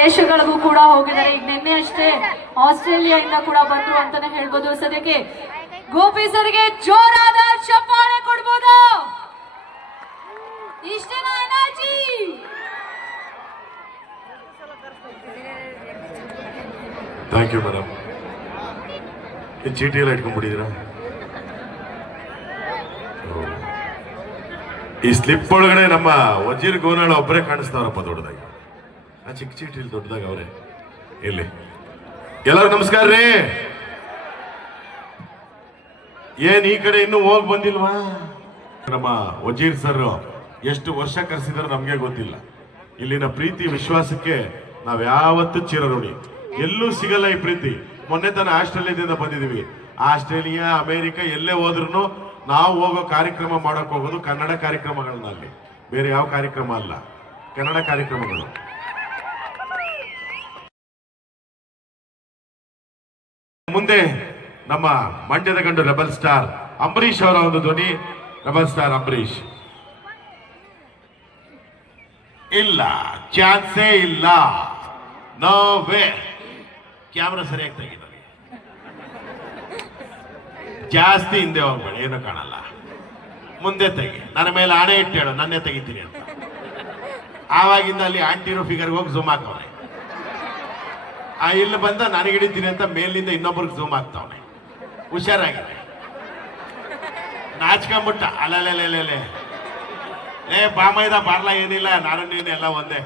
ದೇಶಗಳಿಗೂ ಕೂಡ ಹೋಗಿದ್ದಾರೆ. ಈಗ ನಿನ್ನೆ ಅಷ್ಟೇ ಆಸ್ಟ್ರೇಲಿಯಾದಿಂದ ಕೂಡ ಬಂದ್ರು ಅಂತಾನೆ ಹೇಳ್ಬೋದು ಸದ್ಯಕ್ಕೆ. ಗೋಪಿ ಸರ್ಗೆ ಜೋರಾದ ಚಪ್ಪಾಳೆ ಕೊಡ್ಬೋದು. ಇಷ್ಟೇನಾ ಎನರ್ಜಿ. ಥ್ಯಾಂಕ್ ಯು ಮೇಡಮ್ ಚೀಟಿ ಎಲ್ಲ ಇಟ್ಕೊಂಡ್ಬಿಟ್ಟಿದ್ದೀರಾ. ಈ ಸ್ಲಿಪ್ ಒಳಗಡೆ ನಮ್ಮ ವಜೀರ್ ಗೋನಾಳ ಒಬ್ಬರೇ ಕಾಣಿಸ್ತಾರಪ್ಪ ದೊಡ್ಡದಾಗಿ. ಆ ಚಿಕ್ಕ ಚೀಟಿಲಿ ದೊಡ್ಡದಾಗ ಅವ್ರೆ. ಇಲ್ಲಿ. ಎಲ್ಲರೂ ನಮಸ್ಕಾರ ರೀ. ಏನ್ ಈ ಕಡೆ ಇನ್ನೂ ಹೋಗಿ ಬಂದಿಲ್ವಾ? ನಮ್ಮ ವಜೀರ್ ಸರ್ ಎಷ್ಟು ವರ್ಷ ಕರೆಸಿದ್ರೆ ನಮಗೆ ಗೊತ್ತಿಲ್ಲ. ಇಲ್ಲಿನ ಪ್ರೀತಿ, ವಿಶ್ವಾಸಕ್ಕೆ ನಾವ್ ಯಾವತ್ತೂ ಚಿರಋಣಿ ಎಲ್ಲೂ ಸಿಗಲ್ಲ ಈ ಪ್ರೀತಿ. ಮೊನ್ನೆ ತಾನೆ ಆಸ್ಟ್ರೇಲಿಯಾದಿಂದ ಬಂದಿದೀವಿ. ಆಸ್ಟ್ರೇಲಿಯಾ, ಅಮೆರಿಕ ಎಲ್ಲೇ ಹೋದ್ರು ನಾವು ಹೋಗೋ ಕಾರ್ಯಕ್ರಮ ಮಾಡಕ್ ಹೋಗೋದು ಕನ್ನಡ ಕಾರ್ಯಕ್ರಮಗಳನ್ನಲ್ಲಿ ಬೇರೆ ಯಾವ ಕಾರ್ಯಕ್ರಮ ಅಲ್ಲ. ಕನ್ನಡ ಕಾರ್ಯಕ್ರಮಗಳು. ಮುಂದೆ ನಮ್ಮ ಮಂಡ್ಯದ ಗಂಡು ರೆಬಲ್ ಸ್ಟಾರ್ ಅಂಬರೀಶ್ ಅವರ ಒಂದು ಧ್ವನಿ. Rebel star Ambareesh. ಇಲ್ಲ, ಚಾನ್ಸೇ ಇಲ್ಲ. ನೋ ವೇ ಕ್ಯಾಮ್ರಾ ಸರಿಯಾಗಿ ತೆಗಿತಾರೆ. ಜಾಸ್ತಿ ಹಿಂದೆ ಹೋಗ್ಬೇಡ, ಏನು ಕಾಣಲ್ಲ. ಮುಂದೆ ತೆಗಿ. ನನ್ನ ಮೇಲೆ ಆಣೆ ಇಟ್ಟು ಹೇಳು, ನನ್ನೇ ತೆಗಿತೀನಿ ಅಂತ. ಆವಾಗಿಂದ ಅಲ್ಲಿ ಆಂಟಿರೋ ಫಿಗರ್ಗೆ ಹೋಗಿ ಜುಮ್ ಹಾಕವ್ರೆ. ಆ ಇಲ್ಲಿ ಬಂದ ನನಗೆ ಹಿಡಿತೀನಿ ಅಂತ ಮೇಲಿಂದ ಇನ್ನೊಬ್ರಿಗೆ ಝೂಮ್ ಆಗ್ತಾವನೆ. ಹುಷಾರಾಗಿದೆ ನಾಚ್ಕೊಂಬಿಟ್ಟ. ಅಲ್ಲಲ್ಲೇ ಏ ಬಾಮೈದ ಬಾರ್ಲ ಏನಿಲ್ಲ ನಾನು ನೀನು ಎಲ್ಲ ಒಂದೇ.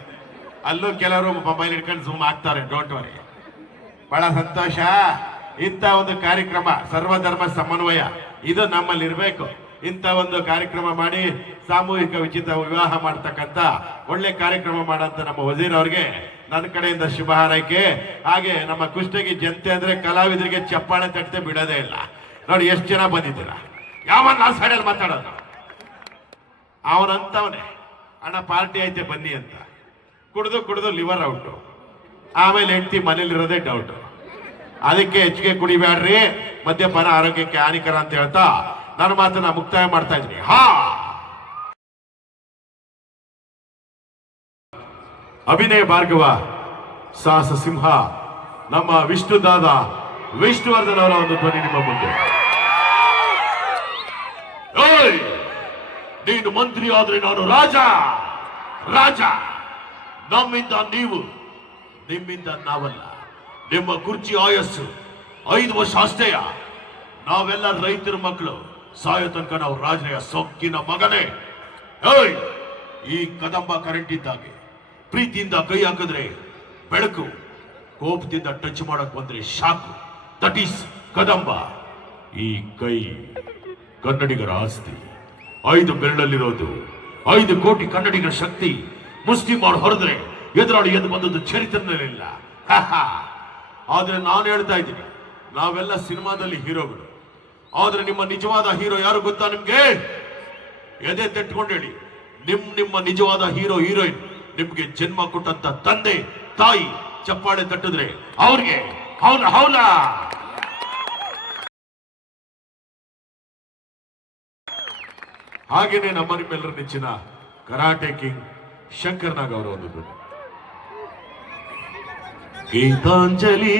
ಅಲ್ಲೂ ಕೆಲವರು ಮೊಬೈಲ್ ಹಿಡ್ಕೊಂಡು ಝೂಮ್ ಆಗ್ತಾರೆ ಡೋಂಟ್ ವರಿ ಬಹಳ ಸಂತೋಷ. ಇಂಥ ಒಂದು ಕಾರ್ಯಕ್ರಮ, ಸರ್ವಧರ್ಮ ಸಮನ್ವಯ, ಇದು ನಮ್ಮಲ್ಲಿ ಇರಬೇಕು ಇಂಥ ಒಂದು ಕಾರ್ಯಕ್ರಮ ಮಾಡಿ, ಸಾಮೂಹಿಕ ಉಚಿತ ವಿವಾಹ ಮಾಡ್ತಕ್ಕಂಥ ಒಳ್ಳೆ ಕಾರ್ಯಕ್ರಮ ಮಾಡಂತ ನಮ್ಮ ವಜೀರ್ ಅವ್ರಿಗೆ ನನ್ನ ಕಡೆಯಿಂದ ಶುಭ ಹಾರೈಕೆ. ಹಾಗೆ ನಮ್ಮ ಕುಷ್ಟಗಿ ಜನತೆ ಅಂದ್ರೆ ಕಲಾವಿದರಿಗೆ ಚಪ್ಪಾಳೆ ತಟ್ಟೆ ಬಿಡೋದೇ ಇಲ್ಲ. ನೋಡಿ, ಎಷ್ಟು ಜನ ಬಂದಿದ್ದೀರಾ? ಯಾವ ನಾವು ಸೈಡಲ್ಲಿ ಮಾತಾಡೋದು? ಅವನಂತವನೇ. ಅಣ್ಣ, ಪಾರ್ಟಿ ಐತೆ, ಬನ್ನಿ ಅಂತ. ಕುಡ್ದು ಕುಡ್ದು ಲಿವರ್ ಔಟು ಆಮೇಲೆ ಹೆಂಡತಿ ಮನೇಲಿರೋದೇ ಡೌಟ್ ಅದಕ್ಕೆ ಹೆಚ್ಚಿಗೆ ಕುಡಿಬೇಡ್ರಿ. ಮದ್ಯಪಾನ ಆರೋಗ್ಯಕ್ಕೆ ಹಾನಿಕರ ಅಂತ ಹೇಳ್ತಾ, ನನ್ನ ಮಾತನ್ನ ಮುಕ್ತಾಯ ಮಾಡ್ತಾ ಇದ್ದೀನಿ. ಹಾ! ಅಭಿನಯ ಭಾರ್ಗವ ಸಾಹಸ ಸಿಂಹ ನಮ್ಮ ವಿಷ್ಣು ದಾದ, ವಿಷ್ಣುವರ್ಧನ್ ಅವರ ಒಂದು ಧ್ವನಿ ನಿಮ್ಮ ಮುಂದೆ. ನೀನು ಮಂತ್ರಿ ಆದ್ರೆ ನಾನು ರಾಜ! ರಾಜ! ನಮ್ಮಿಂದ ನೀವು, ನಿಮ್ಮಿಂದ ನಾವಲ್ಲ. ನಿಮ್ಮ ಕುರ್ಚಿ ಆಯಸ್ಸು, ಐದು ವರ್ಷ ಅಷ್ಟೇಯ ನಾವೆಲ್ಲ ರೈತರ ಮಕ್ಕಳು. ಸಾಯೋ ತನಕ ನಾವು ರಾಜನೆಯ ಸೊಕ್ಕಿನ ಮಗನೇ. ಏಯ್ ಈ ಕದಂಬ ಕರೆಂಟ್ ಇದ್ದಾಗೆ. ಪ್ರೀತಿಯಿಂದ ಕೈ ಹಾಕಿದ್ರೆ ಬೆಳಕು, ಕೋಪದಿಂದ ಟಚ್ ಮಾಡಕ್ ಬಂದ್ರೆ ಶಾಕು. That is Kadamba. ಈ ಕೈ ಕನ್ನಡಿಗರ ಆಸ್ತಿ. ಐದು ಬೆರಳಲ್ಲಿರೋದು, ಐದು ಕೋಟಿ ಕನ್ನಡಿಗರ ಶಕ್ತಿ. ಮುಸ್ಲಿಂ ಮಾಡಿ ಹೊರದ್ರೆ ಎದುರಾಳಿ ಎದ್ದು ಬಂದದ್ದು ಚರಿತ್ರನಲ್ಲಿಲ್ಲ ಆದ್ರೆ ನಾನು ಹೇಳ್ತಾ ಇದ್ದೀನಿ, ನಾವೆಲ್ಲ ಸಿನಿಮಾದಲ್ಲಿ ಹೀರೋಗಳು. ಆದ್ರೆ ನಿಮ್ಮ ನಿಜವಾದ ಹೀರೋ ಯಾರು ಗೊತ್ತಾ ನಿಮ್ಗೆ? ಎದೆ ತೆಟ್ಕೊಂಡು ಹೇಳಿ ನಿಮ್, ನಿಮ್ಮ ನಿಜವಾದ ಹೀರೋ, ಹೀರೋಯಿನ್. ನಿಮ್ಗೆ ಜನ್ಮ ಕೊಟ್ಟಂತ ತಂದೆ, ತಾಯಿ ಚಪ್ಪಾಳೆ ತಟ್ಟಿದ್ರೆ ಅವ್ರಿಗೆ ಹೌಲ ಹೌಲ ಹಾಗೇನೆ ನಮ್ಮ ನಿಮ್ಮೆಲ್ಲರ ನೆಚ್ಚಿನ ಕರಾಟೆ ಕಿಂಗ್ ಶಂಕರ್ ನಾಗ್ ಅವರ ಒಂದು. ಗೀತಾಂಜಲಿ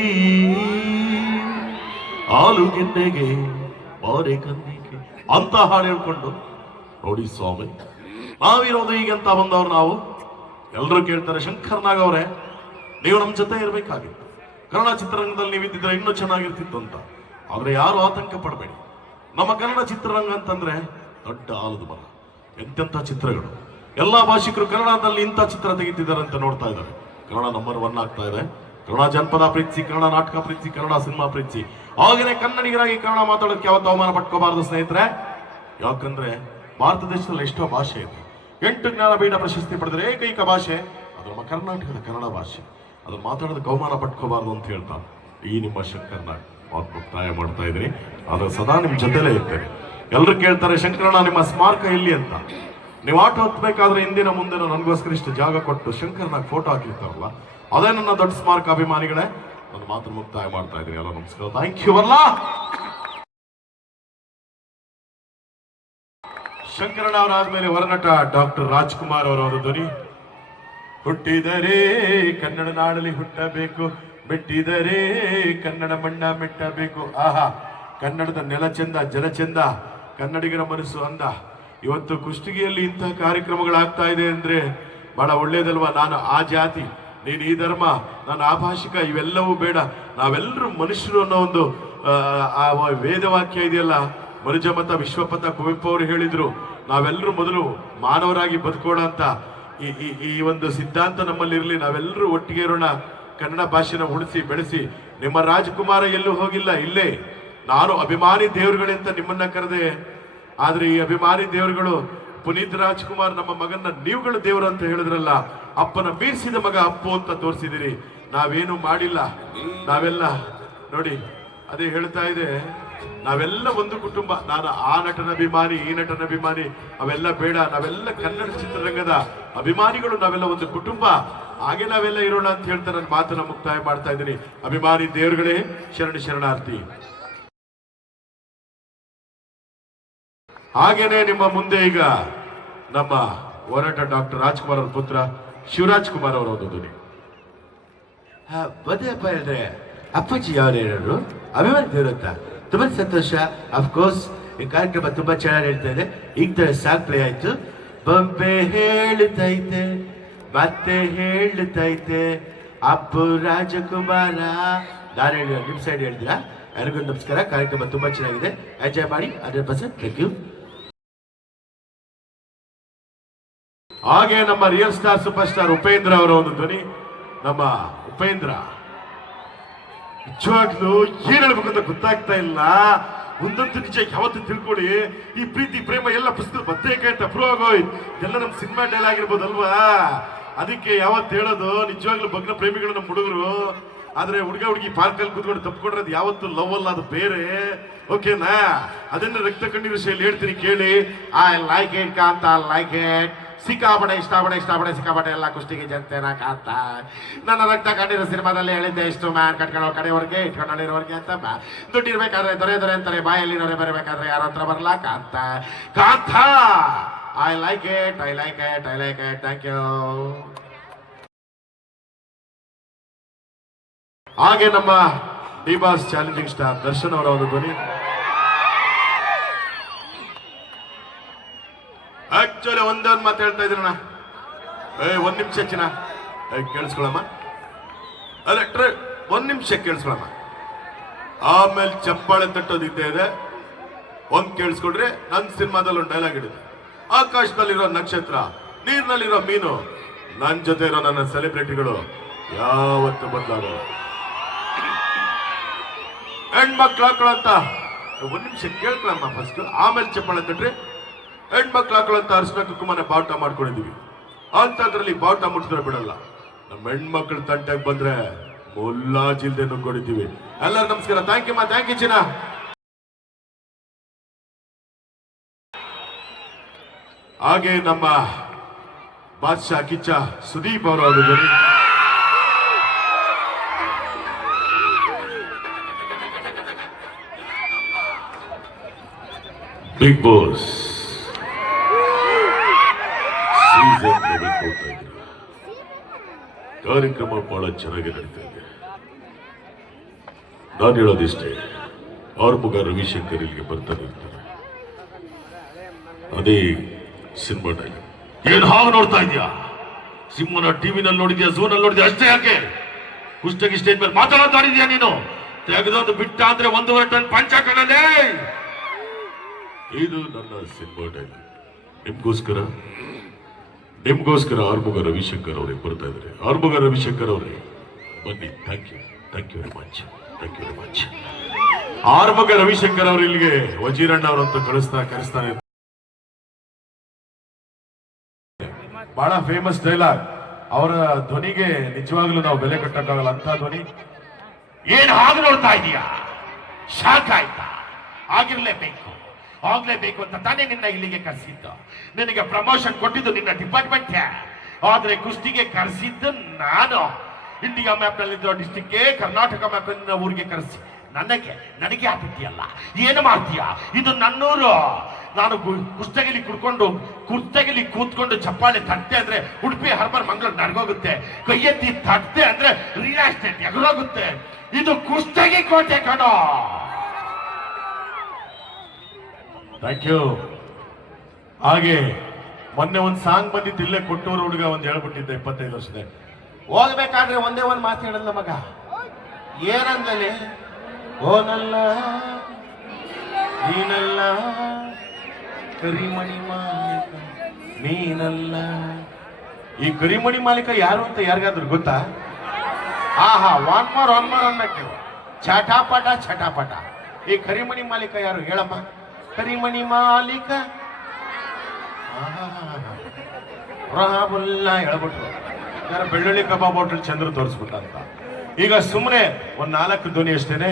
ಆಲೂಗೆನ್ನೆಗೆ ಬಾರೆ ಕಂದಿಗೆ ಅಂತ ಹಾಡು ಹೇಳ್ಕೊಂಡು ನೋಡಿ ಸ್ವಾಮಿ, ನಾವಿರೋದು ಈಗಂತ ಬಂದವ್ರು ನಾವು ಎಲ್ಲರೂ ಕೇಳ್ತಾರೆ ಶಂಕರ್ ನಾಗ್ ಅವರೇ, ನೀವು ನಮ್ಮ ಜೊತೆ ಇರಬೇಕಾಗಿತ್ತು. ಕನ್ನಡ ಚಿತ್ರರಂಗದಲ್ಲಿ ನೀವಿದ್ದಿದ್ರೆ ಇನ್ನೂ ಚೆನ್ನಾಗಿರ್ತಿತ್ತು ಅಂತ. ಆದರೆ ಯಾರು ಆತಂಕ ಪಡಬೇಡಿ. ನಮ್ಮ ಕನ್ನಡ ಚಿತ್ರರಂಗ ಅಂತಂದ್ರೆ ದೊಡ್ಡ ಆಲದ ಮರ. ಎಂತೆಂಥ ಚಿತ್ರಗಳು. ಎಲ್ಲಾ ಭಾಷಿಕರು ಕನ್ನಡದಲ್ಲಿ ಇಂಥ ಚಿತ್ರ ತೆಗಿತಿದ್ದಾರೆ ಅಂತ ನೋಡ್ತಾ ಇದ್ದಾರೆ. ಕನ್ನಡ ನಂಬರ್ ಒನ್ ಆಗ್ತಾ ಇದೆ. ಕನ್ನಡ ಜನಪದ ಪ್ರೀತಿಸಿ, ಕನ್ನಡ ನಾಟಕ ಪ್ರೀತಿಸಿ, ಕನ್ನಡ ಸಿನಿಮಾ ಪ್ರೀತಿಸಿ. ಆಗಿನೇ ಕನ್ನಡಿಗರಾಗಿ ಕನ್ನಡ ಮಾತಾಡೋಕ್ಕೆ ಯಾವತ್ತು ಅವಮಾನ ಪಟ್ಕೋಬಾರದು ಸ್ನೇಹಿತರೆ. ಯಾಕಂದ್ರೆ ಭಾರತ ದೇಶದಲ್ಲಿ ಎಷ್ಟೋ ಭಾಷೆ ಇದೆ. ಎಂಟು ಜ್ಞಾನಪೀಠ ಪ್ರಶಸ್ತಿ ಪಡೆದರೆ ಏಕೈಕ ಭಾಷೆ. ಅದು ನಮ್ಮ ಕರ್ನಾಟಕದ ಕನ್ನಡ ಭಾಷೆ. ಅದು ಮಾತಾಡೋದು ಕೌಮಾನ ಪಟ್ಕೋಬಾರ್ದು ಅಂತ ಹೇಳ್ತಾರೆ ಈ ನಿಮ್ಮ ಶಂಕರ್ನ ಮುಕ್ತಾಯ ಮಾಡ್ತಾ ಇದ್ದೀನಿ. ಆದರೆ ಸದಾ ನಿಮ್ಮ ಜೊತೆಲೇ ಇರ್ತೇನೆ. ಎಲ್ಲರೂ ಕೇಳ್ತಾರೆ, ಶಂಕರಣ್ಣ, ನಿಮ್ಮ ಸ್ಮಾರಕ ಎಲ್ಲಿ ಅಂತ? ನೀವು ಆಟೋ ಹತ್ಬೇಕಾದ್ರೆ ಹಿಂದಿನ ಮುಂದಿನ ನನಗೋಸ್ಕರ ಇಷ್ಟು ಜಾಗ ಕೊಟ್ಟು ಶಂಕರ್ನಾಗ್ ಫೋಟೋ ಹಾಕಿರ್ತಾರಲ್ಲ, ಅದೇ ನನ್ನ ದೊಡ್ಡ ಸ್ಮಾರಕ ಅಭಿಮಾನಿಗಳೇ. ನನ್ನ ಮಾತು ಮುಕ್ತಾಯ ಮಾಡ್ತಾ ಇದ್ದೀನಿ. ಎಲ್ಲ ನಮಸ್ಕಾರ. ಥ್ಯಾಂಕ್ ಯು ಅಲ್ಲ ಶಂಕರಣ್ಣ ಅವರಾದ್ಮೇಲೆ ಹೊರನಟ ಡಾಕ್ಟರ್ ರಾಜ್ಕುಮಾರ್ ಅವರ ಒಂದು ಧ್ವನಿ. ಹುಟ್ಟಿದರೆ ಕನ್ನಡ ನಾಡಲ್ಲಿ ಹುಟ್ಟಬೇಕು ಮೆಟ್ಟಿದರೆ ಕನ್ನಡ ಮಣ್ಣ ಮೆಟ್ಟಬೇಕು. ಆಹಾ, ಕನ್ನಡದ ನೆಲ ಚೆಂದ, ಜಲ ಚೆಂದ, ಕನ್ನಡಿಗರ ಮನಸ್ಸು ಅಂದ. ಇವತ್ತು ಕುಷ್ಟಗಿಯಲ್ಲಿ ಇಂತಹ ಕಾರ್ಯಕ್ರಮಗಳಾಗ್ತಾ ಇದೆ ಅಂದ್ರೆ ಬಹಳ ಒಳ್ಳೇದಲ್ವಾ? ನಾನು ಆ ಜಾತಿ, ನೀನು ಈ ಧರ್ಮ, ನಾನು ಆ ಭಾಷಿಕ ಇವೆಲ್ಲವೂ ಬೇಡ. ನಾವೆಲ್ಲರೂ ಮನುಷ್ಯರು ಅನ್ನೋ ಒಂದು ಆ ವೇದವಾಕ್ಯ ಇದೆಯಲ್ಲ ಮನುಜಮತ ವಿಶ್ವಪಥ ಕುವೆಂಪು ಅವರು ಹೇಳಿದ್ರು ನಾವೆಲ್ಲರೂ ಮೊದಲು ಮಾನವರಾಗಿ ಬದುಕೋಣ ಅಂತ. ಈ ಈ ಒಂದು ಸಿದ್ಧಾಂತ ನಮ್ಮಲ್ಲಿ ಇರಲಿ ನಾವೆಲ್ಲರೂ ಒಟ್ಟಿಗೆ ಇರೋಣ. ಕನ್ನಡ ಭಾಷೆನ ಉಳಿಸಿ, ಬೆಳೆಸಿ. ನಿಮ್ಮ ರಾಜಕುಮಾರ ಎಲ್ಲೂ ಹೋಗಿಲ್ಲ, ಇಲ್ಲೇ. ನಾನು ಅಭಿಮಾನಿ ದೇವರುಗಳೆಂತ ನಿಮ್ಮನ್ನ ಕರೆದೆ. ಆದ್ರೆ ಈ ಅಭಿಮಾನಿ ದೇವರುಗಳು, ಪುನೀತ್ ರಾಜ್ಕುಮಾರ್ ನಮ್ಮ ಮಗನ ನೀವುಗಳು ದೇವರು ಅಂತ ಹೇಳಿದ್ರಲ್ಲ, ಅಪ್ಪನ ಮೀರಿಸಿದ ಮಗ ಅಪ್ಪು ಅಂತ ತೋರಿಸಿದಿರಿ. ನಾವೇನು ಮಾಡಿಲ್ಲ. ನಾವೆಲ್ಲ, ನೋಡಿ, ಅದೇ ಹೇಳ್ತಾ ಇದೆ. ನಾವೆಲ್ಲ ಒಂದು ಕುಟುಂಬ. ನಾನು ಆ ನಟನ ಅಭಿಮಾನಿ ಈ ನಟನ ಅಭಿಮಾನಿ ಅವೆಲ್ಲ ಬೇಡ. ನಾವೆಲ್ಲ ಕನ್ನಡ ಚಿತ್ರರಂಗದ ಅಭಿಮಾನಿಗಳು, ನಾವೆಲ್ಲ ಒಂದು ಕುಟುಂಬ. ಹಾಗೆ ನಾವೆಲ್ಲ ಇರೋಣ ಅಂತ ಹೇಳ್ತಾ ನನ್ನ ಮಾತನ್ನ ಮುಕ್ತಾಯ ಮಾಡ್ತಾ ಇದ್ದೀನಿ. ಅಭಿಮಾನಿ ದೇವರುಗಳೇ, ಶರಣ ಶರಣಾರ್ಥಿ. ಹಾಗೇನೆ ನಿಮ್ಮ ಮುಂದೆ ಈಗ ನಮ್ಮ ಹೋರಾಟ ಡಾಕ್ಟರ್ ರಾಜ್ಕುಮಾರ್ ಅವ್ರ ಪುತ್ರ ಶಿವರಾಜ್ ಕುಮಾರ್ ಅವರು ಓದೋದು ಅಪ್ಪ ಹೇಳಿದ್ರೆ, ಅಪ್ಪಾಜಿ ಯಾರು ಹೇಳೋರು? ಅಭಿಮಾನಿ ದೇವರತ್ತ ತುಂಬಾ ಸಂತೋಷ. ಅಫ್ಕೋರ್ಸ್ ಈ ಕಾರ್ಯಕ್ರಮ ತುಂಬಾ ಚೆನ್ನಾಗಿ ಹೇಳ್ತಾ ಇದೆ. ಈಗ ಸಾಂಗ್ ಪ್ಲೇ ಆಯ್ತು. ಬೊಂಬೆ ಹೇಳುತ್ತೈತೆ ಮತ್ತೆ ಹೇಳುತ್ತೈತೆ ಅಪ್ಪು ರಾಜಕುಮಾರ. ನಾನು ಹೇಳಿ ನಿಮ್ಮ ಸೈಡ್ ಹೇಳಿದ್ರಾ? ಎಲ್ಲರಿಗೂ ನಮಸ್ಕಾರ. ಕಾರ್ಯಕ್ರಮ ತುಂಬಾ ಚೆನ್ನಾಗಿದೆ. ಎಂಜಾಯ್ ಮಾಡಿ. ಹಂಡ್ರೆಡ್ ಪರ್ಸೆಂಟ್ ಥ್ಯಾಂಕ್ ಯು ಹಾಗೆ ನಮ್ಮ real star super star Upendra ಅವರ ಒಂದು ಧ್ವನಿ. ನಮ್ಮ ಉಪೇಂದ್ರ. ನಿಜವಾಗ್ಲೂ ಏನ್ ಹೇಳ್ಬೇಕಂತ ಗೊತ್ತಾಗ್ತಾ ಇಲ್ಲ. ಒಂದಂತೂ ನಿಜ, ಯಾವತ್ತು ತಿಳ್ಕೊಳ್ಳಿ. ಈ ಪ್ರೀತಿ, ಪ್ರೇಮ ಎಲ್ಲ ಪುಸ್ತಕ ಬತ್ತೇಕೆ ಅಂತ ಪ್ರೂವ್ ಆಗೋಯ್ತು. ಎಲ್ಲ ನಮ್ಮ ಸಿನಿಮಾ ಡೈಲ್ ಆಗಿರ್ಬೋದಲ್ವಾ? ಅದಕ್ಕೆ ಯಾವತ್ತು ಹೇಳೋದು? ನಿಜವಾಗ್ಲೂ ಭಗ್ನ ಪ್ರೇಮಿಗಳು ನಮ್ಮ ಹುಡುಗರು. ಆದ್ರೆ ಹುಡುಗ ಹುಡುಗಿ ಪಾರ್ಕಲ್ಲಿ ಕೂತ್ಕೊಂಡು ತಪ್ಪಿಕೊಂಡ್ರೆ ಯಾವತ್ತು ಲವ್ ಅಲ್ಲ, ಅದು ಬೇರೆ. ಓಕೆನಾ ಅದನ್ನ ರಕ್ತ ಕಣ್ಣೀರು ಶೈಲಿ ಹೇಳ್ತೀನಿ ಕೇಳಿ. I like it Kantha like it ಸಿಕ್ಕಾಪಡೆ, ಇಷ್ಟಪಡೆ ಇಷ್ಟಪಡೆ, ಸಿಕ್ಕಾಪಡೆ ಎಲ್ಲ ಕುಸ್ತಿಗೆ ಜನತೆನ ಕಾತ ನನ್ನ ರಕ್ತ ಕಂಡಿರೋ ಸಿನಿಮಾದಲ್ಲಿ ಹೇಳಿದ್ದೆ, ಇಷ್ಟು ಮ್ಯಾನ್ ಕಡೆ ಕಡೆವರೆಗೆ ಇಟ್ಕೊಂಡಿರೋವರೆಗೆ ಅಂತ ದುಡ್ಡಿರ್ಬೇಕಾದ್ರೆ ದೊರೆ ದೊರೆ ಅಂತಾರೆ, ಬಾಯಲ್ಲಿ ನೋಡಿ ಬರಬೇಕಾದ್ರೆ ಯಾರ ಹತ್ರ ಬರಲ್ಲ Kantha. Kantha! I like it I like it I like it thank you ಹಾಗೆ ನಮ್ಮ D boss challenging star Darshan ಅವರ ಒಂದು ಧ್ವನಿ. ಆಕ್ಚುಲಿ ಒಂದು ಮಾತು ಹೇಳ್ತಾ ಇದ್ರಣ್ಣ ಏ, ಒಂದ್ ನಿಮಿಷ ಚಿನ್ನ ಕೇಳಿಸ್ಕೊಳಮ್ಮ? ಅದೇ ಟ್ರೈ, ಒಂದ್ ನಿಮಿಷ ಕೇಳಿಸ್ಕೊಳಮ್ಮ. ಆಮೇಲೆ ಚಪ್ಪಾಳೆ ತಟ್ಟೋದು ಇದ್ದೇ ಇದೆ. ಒಂದ್ ಕೇಳಿಸ್ಕೊಡ್ರಿ ನನ್ನ ಸಿನಿಮಾದಲ್ಲಿ ಒಂದು ಡೈಲಾಗ್ ಇದೆ ಆಕಾಶದಲ್ಲಿರೋ ನಕ್ಷತ್ರ, ನೀರಿನಲ್ಲಿರೋ ಮೀನು ನನ್ನ ಜೊತೆ ಇರೋ ನನ್ನ ಸೆಲೆಬ್ರಿಟಿಗಳು ಯಾವತ್ತು ಬದಲಾಗಲ್ಲ. ಹೆಣ್ಮಕ್ಳು ಹಾಕೊಳಂತ. ಒಂದ್ ನಿಮಿಷ ಕೇಳ್ಕೊಳಮ್ಮ ಫಸ್ಟ್ ಆಮೇಲೆ ಚಪ್ಪಾಳೆ ತಟ್ರಿ. ಹೆಣ್ಮಕ್ಳು ಹಾಕೊಳ್ಳಂತ ಅರ್ಶನ ಕುಂಕುಮನ ಬಾವುಟ ಮಾಡ್ಕೊಂಡಿದೀವಿ ಅಂತದ್ರಲ್ಲಿ ಬಾವುಟ ಮುಟ್ಟಿದ್ರೆ ಬಿಡಲ್ಲ. ನಮ್ಮ ಹೆಣ್ಮಕ್ಳು ತಂಟೆಗೆ ಬಂದ್ರೆ ಮುಲ್ಲಾಜಿಲ್ದೆ ನುಗ್ಗೊಂಡಿದ್ದೀವಿ ಎಲ್ಲರೂ ನಮಸ್ಕಾರ. ಥ್ಯಾಂಕ್ ಯು ಮಾ ಥ್ಯಾಂಕ್ ಯು ಚಿನ್ನ. ಹಾಗೆ ನಮ್ಮ ಬಾದ್ಶಾ ಕಿಚ್ಚ ಸುದೀಪ್ ಅವರು ಬಿಗ್ ಬಾಸ್ ಕಾರ್ಯಕ್ರಮ ಬಹಳ ಚೆನ್ನಾಗಿ ನಡೀತಾ ಇದೆ. ನಾನು ಹೇಳೋದಿಷ್ಟೇ ಅವ್ರ ಮಗ ರವಿಶಂಕರ್ ಇಲ್ಲಿಗೆ ಬರ್ತಾನೆ ಇರ್ತಾರೆ ಅದೇ ಸಿನಿಮಾ ಡೈಲಾಗ್ ಏನ್ ಹಾಗೆ ನೋಡ್ತಾ ಇದೆಯಾ? ಸಿಂಹನ ಟಿವಿನಲ್ಲಿ ನೋಡಿದ್ಯಾ, ಝೂನಲ್ಲಿ ನೋಡಿದ್ಯಾ? ಅಷ್ಟೇ ಯಾಕೆ? ಕುಷ್ಟಗಿ ಸ್ಟೇಜ್ ಮೇಲೆ ಮಾತಾಡೋದಾಡಿದ್ಯಾ ನೀನು? ತೆಗೆದೊಂದು ಬಿಟ್ಟ ಅಂದ್ರೆ ಒಂದೂವರೆ ಟನ್ ಪಂಚಾಕಣಲೇ ಇದು ನನ್ನ ಸಿನಿಮಾ ಡೈಲಾಗ್ ನಿಮ್ಗೋಸ್ಕರ ನಿಮ್ಗೋಸ್ಕರ ಆರ್ಮುಗ ರವಿಶಂಕರ್ ಅವರೇ ಬರ್ತಾ ಇದ್ದಾರೆ. ಆರ್ಮುಗ ರವಿಶಂಕರ್ ಅವರೇ, ಬನ್ನಿ thank you thank you very much thank you very much Armuga Ravishankar ಅವರು ಇಲ್ಲಿಗೆ ವಜೀರಣ್ಣ ಅವರಂತ ಕಳಿಸ್ತಾ, ಕರೆಸ್ತಾನೆ ಬಹಳ ಫೇಮಸ್ ಡೈಲಾಗ್ ಅವರ ಧ್ವನಿಗೆ ನಿಜವಾಗ್ಲೂ ನಾವು ಬೆಲೆ ಕಟ್ಟಕ್ಕಾಗಲ್ಲ. ಅಂತ ಧ್ವನಿ. ಏನ್ ಹಾಗೆ ನೋಡ್ತಾ ಇದೀಯಾ? ಶಾಕ್ ಆಯ್ತಾ? ಆಗಿರ್ಲೇಬೇಕು. ಆಗ್ಲೇಬೇಕು ಅಂತ ತಾನೇ ನಿನ್ನ ಇಲ್ಲಿಗೆ ಕರೆಸಿದ್ದು. ನಿನಗೆ ಪ್ರಮೋಷನ್ ಕೊಟ್ಟಿದ್ದು ನಿನ್ನ ಡಿಪಾರ್ಟ್ಮೆಂಟ್ ಆದ್ರೆ ಕುಸ್ತಿಗೆ ಕರೆಸಿದ್ದು ನಾನು. ಇಂಡಿಯಾ ಮ್ಯಾಪ್ ನಲ್ಲಿದ್ದ ಡಿಸ್ಟಿಕ್ಗೆ ಕರ್ನಾಟಕ ಮ್ಯಾಪ್ ಊರಿಗೆ ಕರೆಸಿ. ನನಗೆ ನನಗೆ ಆತಿಥ್ಯಲ್ಲ. ಏನು ಮಾಡ್ತೀಯ? ಇದು ನನ್ನೂರು. ನಾನು ಕುಸ್ತಗಿಲಿ ಕುಡ್ಕೊಂಡು, ಕುಸ್ತಗಿಲಿ ಕೂತ್ಕೊಂಡು ಚಪ್ಪಾಳೆ ತಟ್ಟೆ ಅಂದ್ರೆ ಉಡುಪಿ, ಹರ್ಬರ್, ಮಂಗಳೂರು ನಡ್ಗೋಗುತ್ತೆ. ಕೈಯೆತ್ತಿ ತಟ್ಟೆ ಅಂದ್ರೆ ರಿಯಲ್ ಎಸ್ಟೇಟ್ ಎಗರೋಗುತ್ತೆ. ಇದು ಕುಸ್ತಗಿ ಕೋಟೆ ಕಣೋ. Thank you. ಹಾಗೆ ಮೊನ್ನೆ ಒಂದು ಸಾಂಗ್ ಬಂದಿತ್ತು, ಇಲ್ಲೇ ಕೊಟ್ಟೂರು ಹುಡುಗ ಒಂದು ಹೇಳ್ಬಿಟ್ಟಿದ್ದೆ ಇಪ್ಪತ್ತೈದು ವರ್ಷದ. ಹೋಗ್ಬೇಕಾದ್ರೆ ಒಂದೇ ಒಂದು ಮಾತು ಹೇಳಲ್ಲ ಮಗ. ಏನಂದಲ್ಲಿ ಓನಲ್ಲ, ನೀನಲ್ಲ, ಕರಿಮಣಿ ಮಾಲೀಕ, ನೀನಲ್ಲ. ಈ ಕರಿಮಣಿ ಮಾಲೀಕ ಯಾರು ಅಂತ ಯಾರಿಗಾದ್ರೂ ಗೊತ್ತಾ? ಆಹಾ ವಾನ್ ಮೋರ್ ಒನ್ ಮೋರ್ ಅನ್ನಕ್ಕೆ. ಚಟಾಪಟ ಚಟಾಪಟ ಈ ಕರಿಮಣಿ ಮಾಲೀಕ ಯಾರು ಹೇಳಮ್ಮ? ಕರಿಮಣಿ ಮಾಲೀಕ. ರಾಬುಲ್ಲ ಹೇಳ್ಬಿಟ್ರು ಯಾರ ಬೆಳ್ಳುಳ್ಳಿ ಕಬಾಬ್ ಹೋಟೆಲ್ ಚಂದ್ರ ತೋರಿಸ್ಬಿಟ್ಟ ಅಂತ ಈಗ ಸುಮ್ಮನೆ ಒಂದ್ ನಾಲ್ಕು ಧ್ವನಿ ಅಷ್ಟೇನೆ.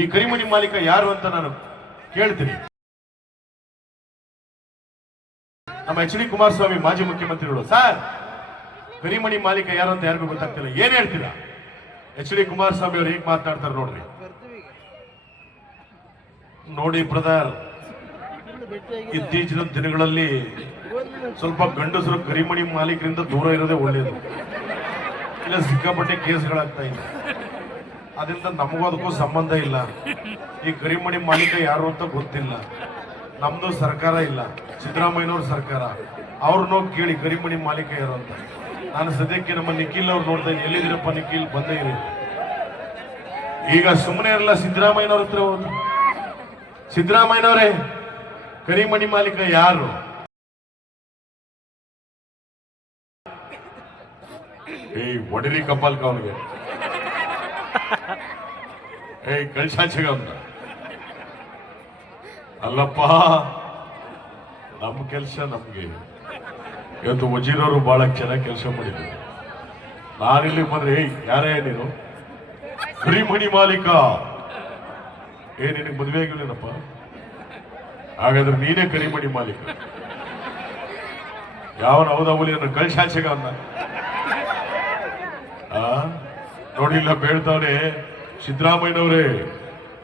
ಈ ಕರಿಮಣಿ ಮಾಲೀಕ ಯಾರು ಅಂತ ನಾನು ಕೇಳ್ತೀನಿ. ನಮ್ಮ ಎಚ್ ಡಿ ಕುಮಾರಸ್ವಾಮಿ ಮಾಜಿ ಮುಖ್ಯಮಂತ್ರಿಗಳು. ಸರ್, ಕರಿಮಣಿ ಮಾಲೀಕ ಯಾರು ಅಂತ ಯಾರಿಗೂ ಗೊತ್ತಾಗ್ತಿಲ್ಲ. ಏನ್ ಹೇಳ್ತೀರಾ? ಎಚ್ ಡಿ ಕುಮಾರಸ್ವಾಮಿ ಅವ್ರು ಹೇಗ್ ಮಾತಾಡ್ತಾರೆ ನೋಡ್ರಿ. ನೋಡಿ ಬ್ರದರ್ ಇತ್ತೀಚಿನ ದಿನಗಳಲ್ಲಿ ಸ್ವಲ್ಪ ಗಂಡಸರು ಕರಿಮಣಿ ಮಾಲೀಕರಿಂದ ದೂರ ಇರೋದೇ ಒಳ್ಳೆಯದು ಇಲ್ಲ ಸಿಕ್ಕಾಪಟ್ಟೆ ಕೇಸ್ಗಳಾಗ್ತಾ ಇದೆ. ಅದರಿಂದ ನಮಗೂ ಅದಕ್ಕೂ ಸಂಬಂಧ ಇಲ್ಲ. ಈ ಕರಿಮಣಿ ಮಾಲೀಕ ಯಾರು ಅಂತ ಗೊತ್ತಿಲ್ಲ. ನಮ್ದು ಸರ್ಕಾರ ಇಲ್ಲ. ಸಿದ್ದರಾಮಯ್ಯನವ್ರ ಸರ್ಕಾರ. ಅವ್ರನ್ನೋ ಕೇಳಿ ಕರಿಮಣಿ ಮಾಲೀಕ ಯಾರು ಅಂತ. ನಾನು ಸದ್ಯಕ್ಕೆ ನಮ್ಮ ನಿಖಿಲ್ ಅವ್ರು ನೋಡ್ತಾ ಇದ್ದೀನಿ. ಎಲ್ಲಿದ್ದೀರಪ್ಪ ನಿಖಿಲ್? ಬಂದೇ ಇರಿ. ಈಗ ಸುಮ್ಮನೆ ಇರಲ್ಲ ಸಿದ್ದರಾಮಯ್ಯನವ್ರ ಹತ್ರ ಹೋದ್ರು ಸಿದ್ದರಾಮಯ್ಯನವರೇ ಕರಿಮಣಿ ಮಾಲೀಕ ಯಾರು? ಏಯ್ ಒಡರಿ ಕಪಾಲ್ಕ ಅವನಿಗೆ. ಏಯ್ ಕಳ್ಸಾಚಗ ಅಂತ ಅಲ್ಲಪ್ಪ ನಮ್ಮ ಕೆಲಸ ನಮ್ಗೆ. ಇವತ್ತು ವಜೀರವರು ಬಹಳ ಚೆನ್ನಾಗಿ ಕೆಲಸ ಮಾಡಿದ್ರು. ನಾನಿಲ್ಲಿ ಬಂದ್ರೆ, ಏಯ್, ಯಾರೇ ನೀನು? ಕರಿಮಣಿ ಮಾಲೀಕ. ಏ, ನಿನಗೆ ಮದುವೆ ಆಗಿಲ್ಲೇನಪ್ಪ ಹಾಗಾದ್ರೆ ನೀನೇ ಕರಿಮಣಿ ಮಾಲೀಕ. ಯಾವನ ಹೌದವಲಿಯನ್ನು ಕಳ್ಸಾಚಗ ಅಂದ ನೋಡಿಲ್ಲ ಬೇಳ್ತಾವ್ರೆ ಸಿದ್ದರಾಮಯ್ಯನವ್ರೆ,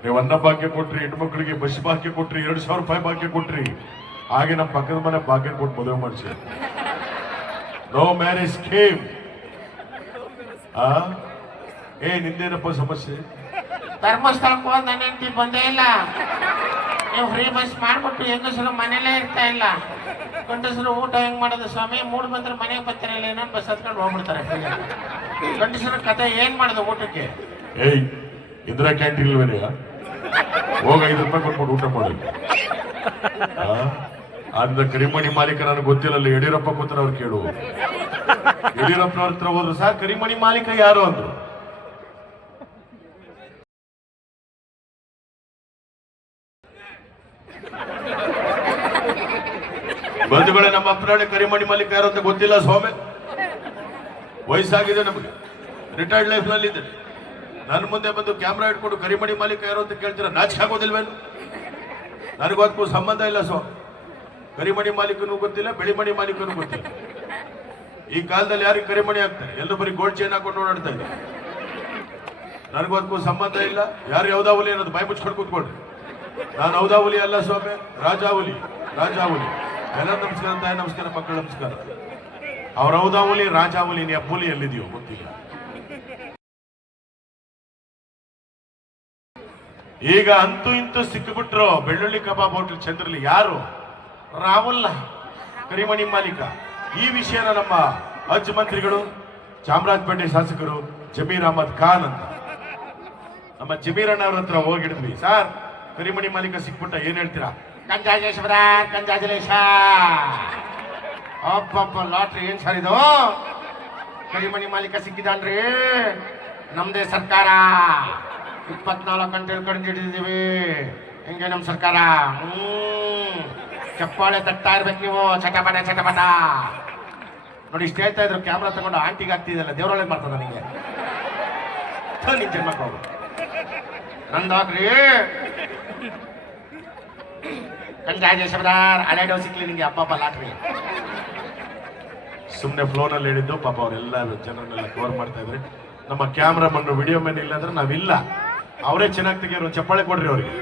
ನೀವು ಅನ್ನ ಭಾಗ್ಯ ಕೊಟ್ರಿ, ಹೆಣ್ಮಕ್ಳಿಗೆ ಬಸ್ ಭಾಗ್ಯ ಕೊಟ್ರಿ, ಎರಡು ಸಾವಿರ ರೂಪಾಯಿ ಭಾಗ್ಯ ಕೊಟ್ರಿ. ಹಾಗೆ ನಮ್ಮ ಪಕ್ಕದ ಮನೆ ಭಾಗ್ಯ ಕೊಟ್ಟು ಮದುವೆ ಮಾಡಿಸಿ ನೋ ಮ್ಯಾರೇಜ್ ಸ್ಕೀಮ್ ಆ? ಏ, ನಿಂದೇನಪ್ಪ ಸಮಸ್ಯೆ? ಧರ್ಮಸ್ಥಳಕ್ಕೆ ಹೋದ್ ಬಂದೇ ಇಲ್ಲ. ನೀವು ಫ್ರೀ ಬಸ್ ಮಾಡಿಬಿಟ್ಟು ಹೆಂಗಸರು ಮನೇಲೇ ಇರ್ತಾ ಇಲ್ಲ. ಗಂಡಸರು ಊಟ ಹೆಂಗ್ ಮಾಡೋದು? ಸ್ವಾಮಿ, ಮೂಡ್ ಬಂದ್ರೆ ಮನೆಗೆ ಬರ್ತಾರಲ್ಲ ಏನೋ ಬಸ್ ಹತ್ಕೊಂಡು ಹೋಗ್ಬಿಡ್ತಾರೆ. ಗಂಡಸರ ಕತೆ ಏನ್ ಮಾಡೋದು ಊಟಕ್ಕೆ? ಏಯ್, ಇಂದಿರಾ ಕ್ಯಾಂಟೀನ್ ಇಲ್ವೇನೆಯ ಹೋಗ ಐದು ರೂಪಾಯಿ ಕೊಟ್ಬಿಟ್ಟು ಊಟ ಮಾಡಿ. ಆ? ಅಂದ ಕರಿಮಣಿ ಮಾಲೀಕ ನನಗೆ ಗೊತ್ತಿಲ್ಲ ಯಡಿಯೂರಪ್ಪ ಕೂತ್ರ ಅವ್ರು ಕೇಳು. ಯಡಿಯೂರಪ್ಪನವ್ರ ಹತ್ರ ಹೋದ್ರು ಸರ್ ಕರಿಮಣಿ ಮಾಲೀಕ ಯಾರು ಅಂದ್ರು? ಬಂಧುಗಳೇ, ನಮ್ಮ ಅಪ್ಪನಾಳೆ ಕರಿಮಣಿ ಮಾಲೀಕ ಯಾರು ಅಂತ ಗೊತ್ತಿಲ್ಲ ಸ್ವಾಮಿ. ವಯಸ್ಸಾಗಿದೆ ನಮಗೆ. ರಿಟೈರ್ಡ್ ಲೈಫ್ನಲ್ಲಿ ಇದ್ದೇನೆ ನನ್ನ ಮುಂದೆ ಬಂದು ಕ್ಯಾಮ್ರಾ ಇಟ್ಕೊಂಡು ಕರಿಮಣಿ ಮಾಲೀಕ ಯಾರು ಅಂತ ಕೇಳ್ತೀರಾ? ನಾಚಿಕೆ ಆಗೋದಿಲ್ವೇನು? ನನಗೂ ಸಂಬಂಧ ಇಲ್ಲ ಸ್ವಾಮಿ. ಕರಿಮಣಿ ಮಾಲೀಕನೂ ಗೊತ್ತಿಲ್ಲ, ಬೆಳಿಮಣಿ ಮಾಲೀಕನೂ ಗೊತ್ತಿಲ್ಲ. ಈ ಕಾಲದಲ್ಲಿ ಯಾರಿಗೆ ಕರಿಮಣಿ ಆಗ್ತಾರೆ? ಎಲ್ಲರೂ ಬರೀ ಗೋಲ್ಡ್ ಚೈನ್ ಹಾಕೊಂಡು ಓಡಾಡ್ತಾ ಇದ್ದಾರೆ. ನನಗೂ ಸಂಬಂಧ ಇಲ್ಲ. ಯಾರು ಯಾವ್ದಾವಲಿ ಅನ್ನೋದು ಬಾಯಿ ಮುಚ್ಕೊಂಡು ಕೂತ್ಕೊಳ್ರಿ. ನಾನು ಹೌದಾವಲಿ ಅಲ್ಲ ಸ್ವಾಮಿ? ರಾಜಾವಲಿ ರಾಜಾವಲಿ. ಎಲ್ಲ ನಮಸ್ಕಾರ ತಾಯಿ, ನಮಸ್ಕಾರ ಮಕ್ಕಳು, ನಮಸ್ಕಾರ. ಅವ್ರ ರಾಜಾ ಅವಲಿ ನೀ ಅಪ್ಪುಲಿ ಎಲ್ಲಿದೆಯೋ ಗೊತ್ತಿಲ್ಲ. ಈಗ ಅಂತೂ ಇಂತೂ ಸಿಕ್ಕಿಬಿಟ್ರು ಬೆಳ್ಳುಳ್ಳಿ ಕಬಾಬ್ ಹೋಟೆಲ್ ಚಂದ್ರಲಿ ಯಾರು? ರಾಹುಲ್, ಕರಿಮಣಿ ಮಾಲೀಕ. ಈ ವಿಷಯನ ನಮ್ಮ ಹಜ್ ಮಂತ್ರಿಗಳು ಚಾಮರಾಜಪೇಟೆ ಶಾಸಕರು ಜಮೀರ್ ಅಹಮದ್ ಖಾನ್ ಅಂತ. ನಮ್ಮ ಜಮೀರ್ ಅಣ್ಣ ಅವ್ರ ಹತ್ರ ಹೋಗಿಡಿದ್ವಿ ಸರ್ ಕರಿಮಣಿ ಮಾಲೀಕ ಸಿಕ್ಬಿಟ್ಟ ಏನ್ ಹೇಳ್ತೀರಾ? ಕಂಜಾಜೇಶ್ವರ ಕಂಜಾಜಲೇಶ ಅಪ್ಪಪ್ಪ ಲಾಟ್ರಿ ಏನ್ ಸರ್ ಇದು? ಕರಿಮಣಿ ಮಾಲೀಕ ಸಿಕ್ಕಿದಾನ್ರಿ ನಮ್ದೇ ಸರ್ಕಾರ. ಇಪ್ಪತ್ನಾಲ್ಕು ಗಂಟೆ ಕಡಿಮೆ ಹಿಡಿದಿದ್ದೀವಿ. ಹೆಂಗೆ ನಮ್ಮ ಸರ್ಕಾರ? ಹ್ಮ್. ಚಪ್ಪಾಳೆ ತಟ್ತಾ ಇರ್ಬೇಕು ನೀವು. ಚಟಪಟ ಚಟಪಟ. ನೋಡಿ ಇಷ್ಟು ಹೇಳ್ತಾ ಇದ್ರು ಕ್ಯಾಮ್ರಾ ತಗೊಂಡು ಆಂಟಿಗೆ ಆಗ್ತಿದೆಯಲ್ಲ ದೇವರೊಳಗೆ ಮಾಡ್ತದ ನಿಂಗೆ. ಥು, ನಿನ್ ಜನ್ಮಕ್ಕೆ ನಂದಾಗ್ರಿ. ಕಂಜಾಜೇಶ್ವರಾರ್ ಹಳೆ ಡೋ ಸಿಕ್ಲಿ ಅಪ್ಪ ಅಪ್ಪ ಲಾಟ್ರಿ. ಸುಮ್ಮನೆ ಫ್ಲೋನಲ್ಲಿ ಹೇಳಿದ್ದು, ಪಾಪ ಅವರೆಲ್ಲ ಜನರನ್ನೆಲ್ಲ ಕವರ್ ಮಾಡ್ತಾ ಇದ್ರೆ ನಮ್ಮ ಕ್ಯಾಮ್ರಾ ಮನ್ ವಿಡಿಯೋ ಮ್ಯಾನ್ ಇಲ್ಲ ಅಂದ್ರೆ ನಾವಿಲ್ಲ. ಅವರೇ ಚೆನ್ನಾಗಿ ತೆಗಿಯೋರು ಚಪ್ಪಾಳೆ ಕೊಡ್ರಿ ಅವ್ರಿಗೆ.